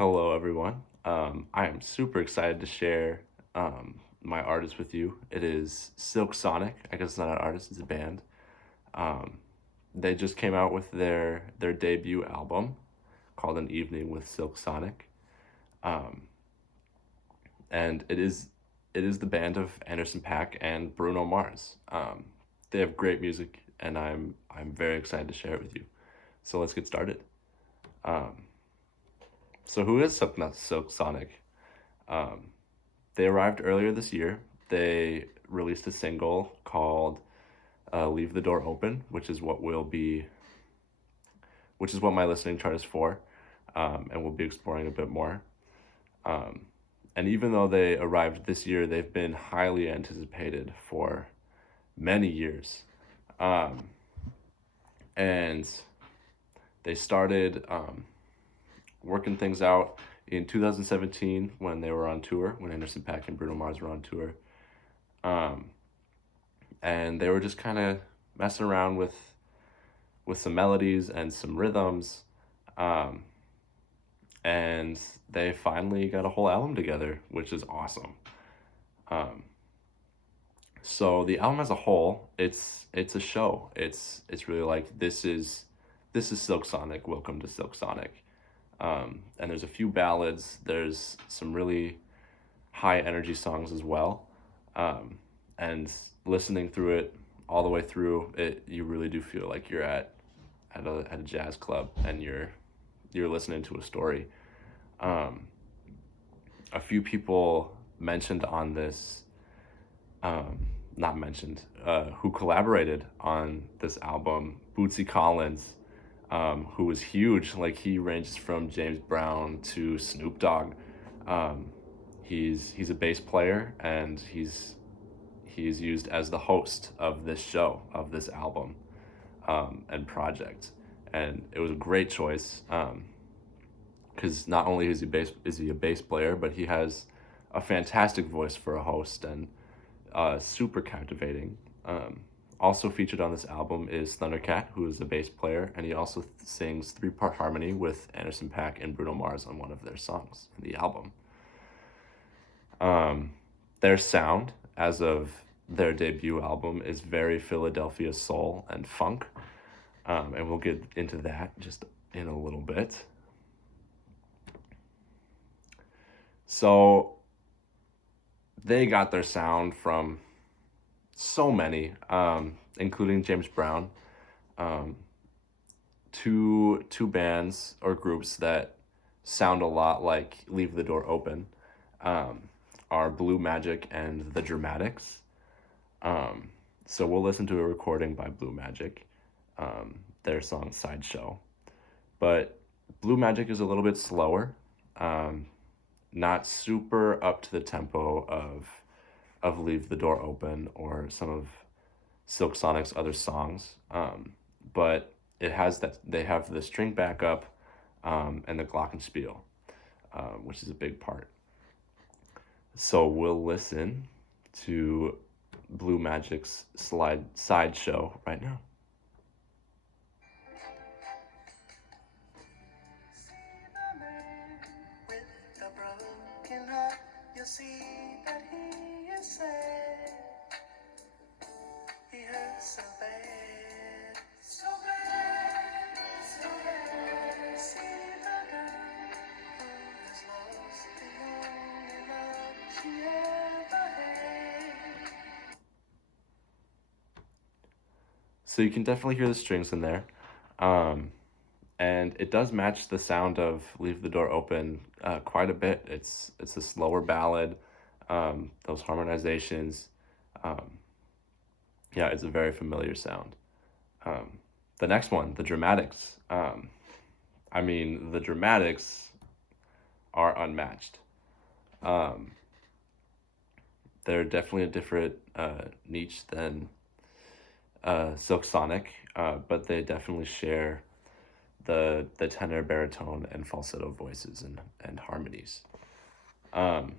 Hello, everyone. I am super excited to share my artist with you. It is Silk Sonic. I guess it's not an artist; it's a band. Um, they just came out with their debut album called "An Evening with Silk Sonic," um, and it is the band of Anderson Paak and Bruno Mars. They have great music, and I'm very excited to share it with you. So let's get started. Um, so who is Silk Sonic? Um, They arrived earlier this year. They released a single called "Leave the Door Open," which is what my listening chart is for, and we'll be exploring a bit more. Um, and even though they arrived this year, they've been highly anticipated for many years. Um, and they started working things out in 2017 when they were on tour, when Anderson Paak and Bruno Mars were on tour. Um, and they were just kind of messing around with some melodies and some rhythms, um, and they finally got a whole album together, which is awesome. Um, so the album as a whole, it's a show. It's really like this is Silk Sonic. Welcome to Silk Sonic. And there's a few ballads. There's some really high energy songs as well. Um, and listening through it all the way through it, you really do feel like you're at a jazz club and you're listening to a story. Um, a few people mentioned on this, not mentioned, who collaborated on this album, Bootsy Collins, who was huge. Like he ranges from James Brown to Snoop Dogg. Um, he's a bass player and he's used as the host of this show, of this album, and project. And it was a great choice because not only is he a bass player, but he has a fantastic voice for a host and super captivating. Also featured on this album is Thundercat, who is a bass player, and he also sings three-part harmony with Anderson Paak and Bruno Mars on one of their songs in the album. Their sound, as of their debut album, is very Philadelphia soul and funk, and we'll get into that just in a little bit. So they got their sound from so many, including James Brown, um, two bands or groups that sound a lot like Leave the Door Open, um, are Blue Magic and the Dramatics. Um, so we'll listen to a recording by Blue Magic, their song Sideshow. But Blue Magic is a little bit slower, um, not super up to the tempo of Leave the Door Open or some of Silk Sonic's other songs. But they have the string backup, and the glockenspiel, which is a big part. So we'll listen to Blue Magic's Sideshow right now. You'll see that he is sad. He hurts so bad, so bad, so bad. See the girl who has lost the only love she ever had. So you can definitely hear the strings in there. Um, and it does match the sound of "Leave the Door Open" quite a bit. It's a slower ballad, those harmonizations. Um, yeah, it's a very familiar sound. Um, the next one, the Dramatics. I mean, the Dramatics are unmatched. Um, they're definitely a different niche than Silk Sonic, but they definitely share the tenor, baritone, and falsetto voices and harmonies. Um,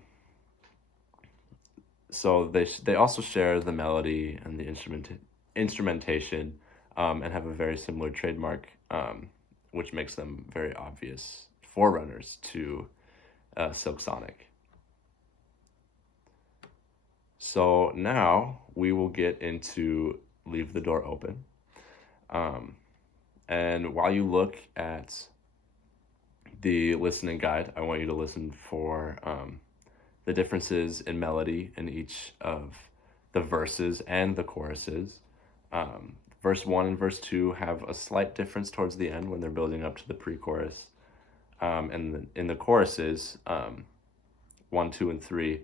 so they also share the melody and the instrumentation, and have a very similar trademark, which makes them very obvious forerunners to Silk Sonic. So now we will get into Leave the Door Open. And while you look at the listening guide, I want you to listen for the differences in melody in each of the verses and the choruses. Verse 1 and verse 2 have a slight difference towards the end when they're building up to the pre-chorus. And in the choruses, 1, 2, and 3,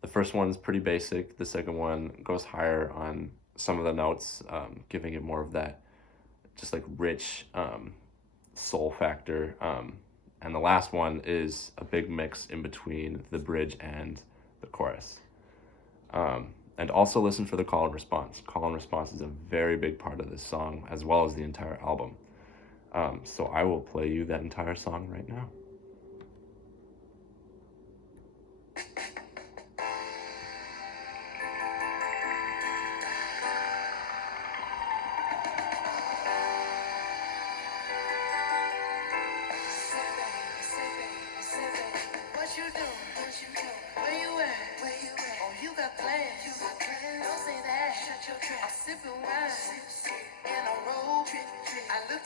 the first one's pretty basic. The second one goes higher on some of the notes, giving it more of that just like rich soul factor. And the last one is a big mix in between the bridge and the chorus. And also listen for the call and response. Call and response is a very big part of this song, as well as the entire album. So I will play you that entire song right now.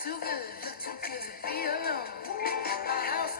Too good to be alone. My house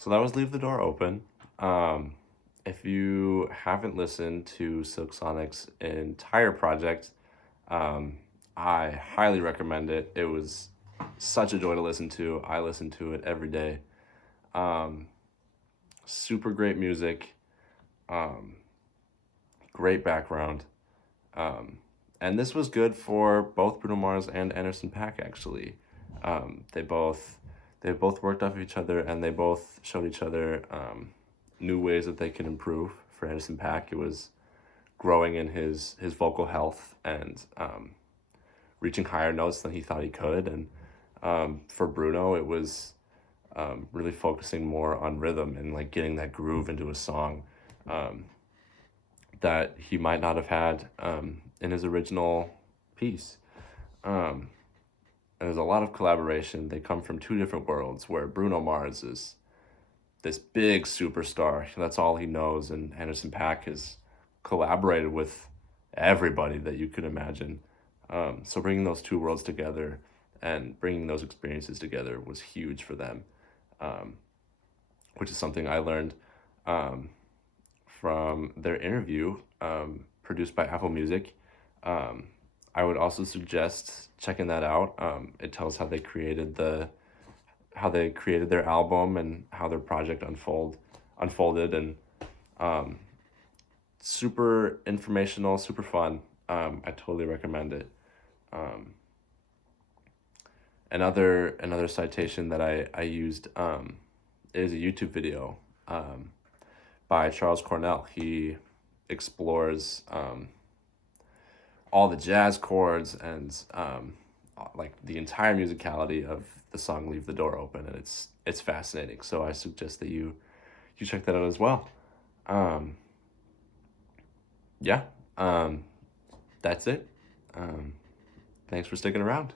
So that was Leave the Door Open. Um, if you haven't listened to Silk Sonic's entire project, um, I highly recommend it. It was such a joy to listen to. I listen to it every day. Um, Super great music, um, great background. Um, and this was good for both Bruno Mars and Anderson .Paak actually. They both worked off of each other, and they both showed each other new ways that they can improve. For Anderson .Paak, it was growing in his vocal health and reaching higher notes than he thought he could. And for Bruno, it was really focusing more on rhythm and like getting that groove into a song um, that he might not have had in his original piece. Um, and there's a lot of collaboration. They come from two different worlds where Bruno Mars is this big superstar. That's all he knows. And Anderson .Paak has collaborated with everybody that you could imagine. So bringing those two worlds together and bringing those experiences together was huge for them, um, which is something I learned um, from their interview produced by Apple Music. Um, I would also suggest checking that out. It tells how they created their album and how their project unfolded, and um, super informational, super fun. I totally recommend it. Um, another citation that I used is a YouTube video by Charles Cornell. He explores all the jazz chords and like the entire musicality of the song "Leave the Door Open," and it's fascinating. So I suggest that you check that out as well. Um, yeah, that's it. Um, Thanks for sticking around.